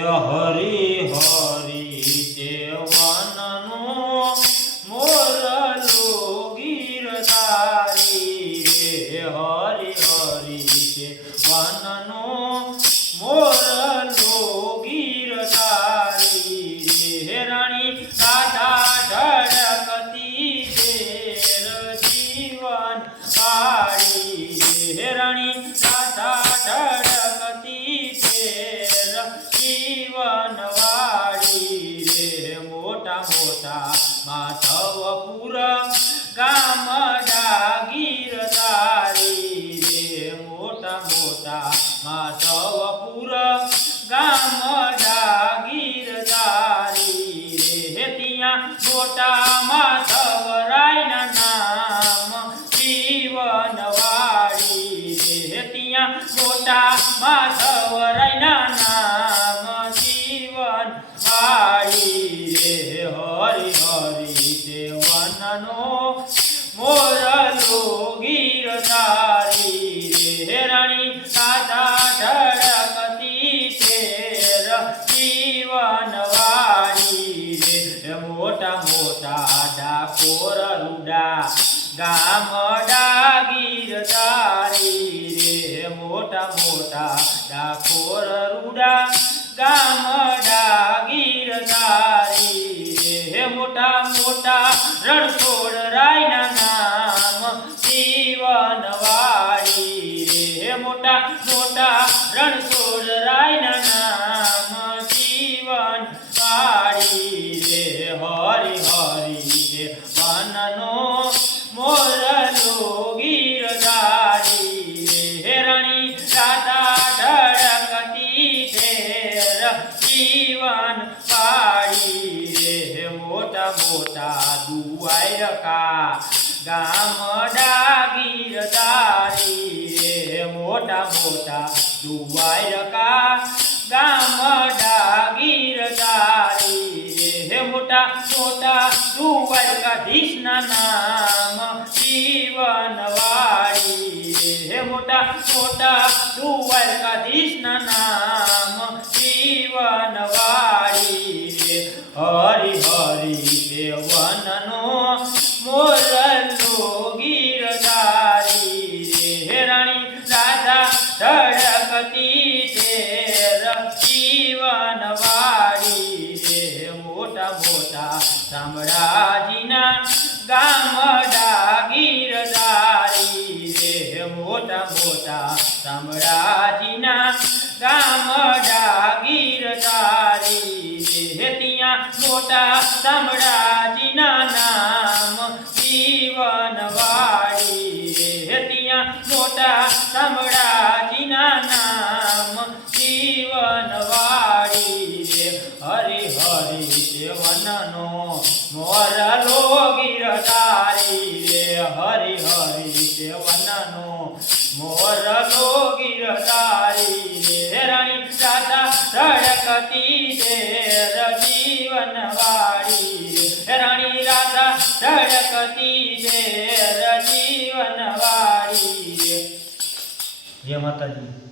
હરી હરી તે મોટા માધવપુર ગામ ડાગીર તારી રે. મોટા મોટા માધવપુર ગામ ડાગીર તારી રે. ત્યાં મોટા માધવરાયના નામ જીવનવાળી રે. ત્યાં મોટા માધવરાયના નામ જીવન વાળી રે. હરી ગામ ડાગીર તારી રે મોટા મોટા ડાકોર રૂડા ગામ ડાગીર તારી રે મોટા મોટા રણછોડ રાયના નામ જીવન વાળી રે મોટા મોટા રણછોડ રાયના નામ જીવન વાળી રે હરી હરી રે વનનો મોટા દુવાયકા ગામ ડાગીર તારી રે. મોટા મોટા દુવાયરકા ગામડા ડાગીર તારી રે. મોટા મોટા દ્વારકાધીશના નામ જીવનવાળી હે મોટા મોટા દ્વારકાધીશના નામ જીવનવાળી હરી હરી દેવનનો મોરલો ગીરધારી રે રાણી રાધા ધડકતી તેર જીવન વાળી રે મોટા મોટા શામળાજીના ગામડા ડાગીર દારી રે મોટા મોટા શામળાજીના ગામ મોટા શામળાજીના નામ જીવન વાળી રે ત્યાં મોટા શામળાજીના નામ જીવન વાળી રે હરી હરી દેવનનો મોરલો ગીરધારી રે. હરી હરી દેવનનો મોરલો ગીરધારી રે. રાણી રાધા ધડકતી તેર જીવન વાળી રાણી રાધા ધડકતી તેર જીવન વાળી જય માતાજી.